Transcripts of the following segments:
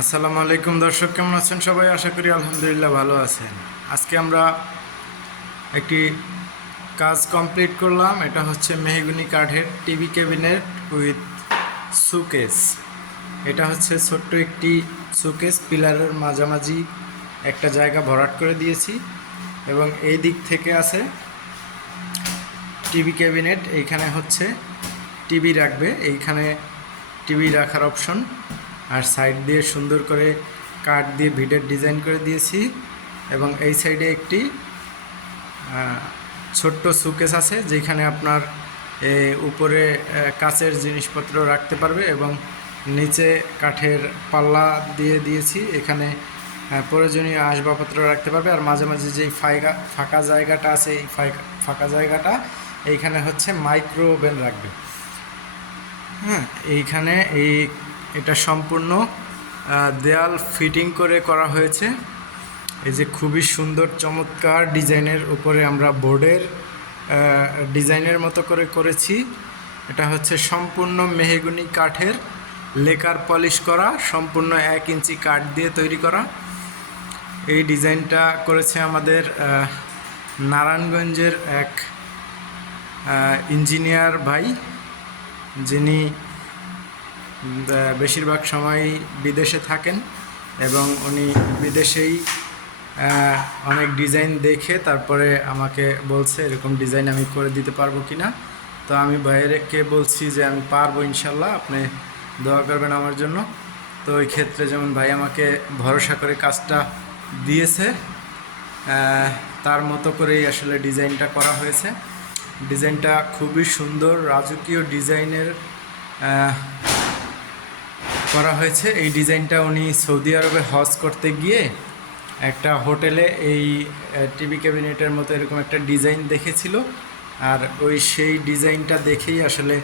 আসসালামু আলাইকুম দর্শক, কেমন আছেন সবাই? আশা করি আলহামদুলিল্লাহ ভালো আছেন। আজকে আমরা একটি কাজ কমপ্লিট করলাম। এটা হচ্ছে মেহগনি কাঠের টিভি ক্যাবিনেট উইথ সুকেস। এটা হচ্ছে ছোট্ট একটি সুকেস, পিলারের মাঝামাঝি একটা জায়গা ভরাট করে দিয়েছি এবং এই দিক থেকে আছে টিভি ক্যাবিনেট। এইখানে হচ্ছে টিভি রাখবে, এইখানে টিভি রাখার অপশন। আর সাইড দিয়ে সুন্দর করে কাঠ দিয়ে ভিডের ডিজাইন করে দিয়েছি এবং এই সাইডে একটি ছোট্ট সুকেস আছে যেখানে আপনার উপরে কাচের জিনিসপত্র রাখতে পারবে এবং নিচে কাঠের পাল্লা দিয়ে দিয়েছি, এখানে প্রয়োজনীয় আসবাবপত্র রাখতে পারবে। আর মাঝে মাঝে যেই ফাঁকা জায়গাটা আছে, এই ফাঁকা জায়গাটা এইখানে হচ্ছে মাইক্রো ওভেন রাখবে। হ্যাঁ, এইখানে এটা সম্পূর্ণ দেয়াল ফিটিং করে করা হয়েছে। এই যে খুবই সুন্দর চমৎকার ডিজাইনের উপরে আমরা বোর্ডের ডিজাইনের মতো করে করেছি। এটা হচ্ছে সম্পূর্ণ মেহগনি কাঠের লেকার পলিশ করা, সম্পূর্ণ 1 ইঞ্চি কাঠ দিয়ে তৈরি করা। এই ডিজাইনটা করেছে আমাদের নারায়ণগঞ্জের এক ইঞ্জিনিয়ার ভাই, যিনি বেশিরভাগ সময়ই বিদেশে থাকেন এবং উনি বিদেশেই অনেক ডিজাইন দেখে তারপরে আমাকে বলছে এরকম ডিজাইন আমি করে দিতে পারবো কি না। তো আমি ভাইয়েরকে বলছি যে আমি পারবো ইনশাল্লাহ, আপনি দোয়া করবেন আমার জন্য। তো ওই ক্ষেত্রে যেমন ভাই আমাকে ভরসা করে কাজটা দিয়েছে, তার মতো করেই আসলে ডিজাইনটা করা হয়েছে। ডিজাইনটা খুবই সুন্দর, রাজকীয় ডিজাইনের করা হয়েছে। এই ডিজাইনটা উনি সৌদি আরবে হজ করতে গিয়ে একটা হোটেলে এই টিভি ক্যাবিনেটের মতো এরকম একটা ডিজাইন দেখেছিল, আর সেই ডিজাইনটা দেখেই আসলে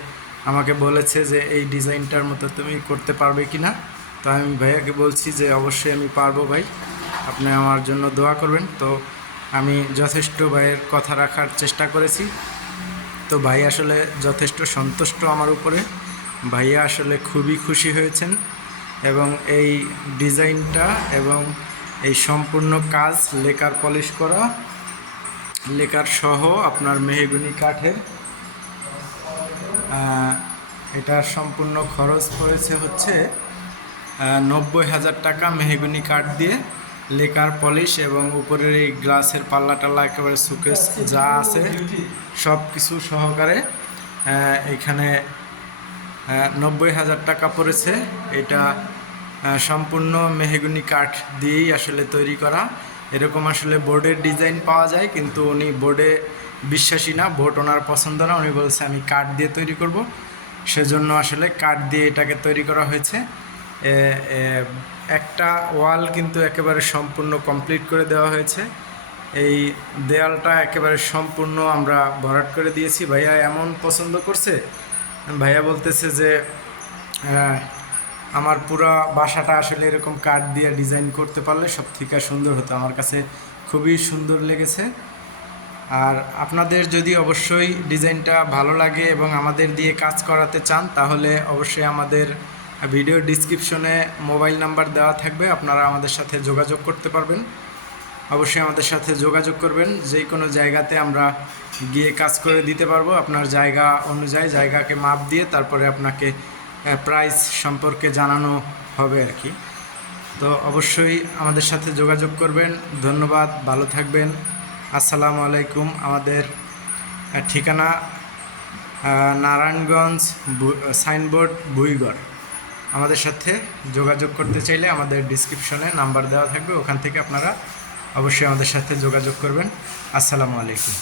আমাকে বলেছে যে এই ডিজাইনটার মতো তুমি করতে পারবে কি না। তো আমি ভাইয়াকে বলছি যে অবশ্যই আমি পারবো ভাই, আপনি আমার জন্য দোয়া করবেন। তো আমি যথেষ্ট ভাইয়ের কথা রাখার চেষ্টা করেছি। তো ভাই আসলে যথেষ্ট সন্তুষ্ট আমার উপরে। ভাইয়া আসলে খুবই খুশি হয়েছেন এবং এই ডিজাইনটা এবং এই সম্পূর্ণ কাজ লেকার পলিশ করা, লেকার সহ আপনার মেহগনি কাঠের, এটা সম্পূর্ণ খরচ পড়েছে হচ্ছে 90,000 টাকা। মেহগনি কাঠ দিয়ে লেকার পলিশ এবং উপরের এই গ্লাসের পাল্লা টাল্লা একেবারে সুকেস যা আছে সব কিছু সহকারে এখানে 90,000 টাকা পড়েছে। এটা সম্পূর্ণ মেহগনি কাঠ দিয়েই আসলে তৈরি করা। এরকম আসলে বোর্ডের ডিজাইন পাওয়া যায়, কিন্তু উনি বোর্ডে বিশ্বাসী না, বোর্ড ওনার পছন্দ না। উনি বলছে আমি কাঠ দিয়ে তৈরি করব, সেজন্য আসলে কাঠ দিয়ে এটাকে তৈরি করা হয়েছে। একটা ওয়াল কিন্তু একেবারে সম্পূর্ণ কমপ্লিট করে দেওয়া হয়েছে। এই দেয়ালটা একেবারে সম্পূর্ণ আমরা ভরাট করে দিয়েছি। ভাইয়া এমন পছন্দ করছে, ভাইয়া বলতেছে যে আমার পুরো বাসাটা আসলে এরকম কাঠ দিয়ে ডিজাইন করতে পারলে সব থেকে সুন্দর হতো। আমার কাছে খুবই সুন্দর লেগেছে। আর আপনাদের যদি অবশ্যই ডিজাইনটা ভালো লাগে এবং আমাদের দিয়ে কাজ করাতে চান, তাহলে অবশ্যই আমাদের ভিডিও ডিসক্রিপশনে মোবাইল নাম্বার দেওয়া থাকবে, আপনারা আমাদের সাথে যোগাযোগ করতে পারবেন। অবশ্যই আমাদের সাথে যোগাযোগ করবেন, যে কোনো জায়গাতে আমরা গিয়ে কাজ করে দিতে পারবো। আপনার জায়গা অনুযায়ী জায়গাকে মাপ দিয়ে তারপরে আপনাকে প্রাইস সম্পর্কে জানানো হবে আর কি। তো অবশ্যই আমাদের সাথে যোগাযোগ করবেন। ধন্যবাদ, ভালো থাকবেন। আসসালামু আলাইকুম। আমাদের ঠিকানা নারায়ণগঞ্জ সাইনবোর্ড ভুইগড়। আমাদের সাথে যোগাযোগ করতে চাইলে আমাদের ডিসক্রিপশনে নাম্বার দেওয়া থাকবে, ওখান থেকে আপনারা অবশ্যই আমাদের সাথে যোগাযোগ করবেন। আসসালামু আলাইকুম।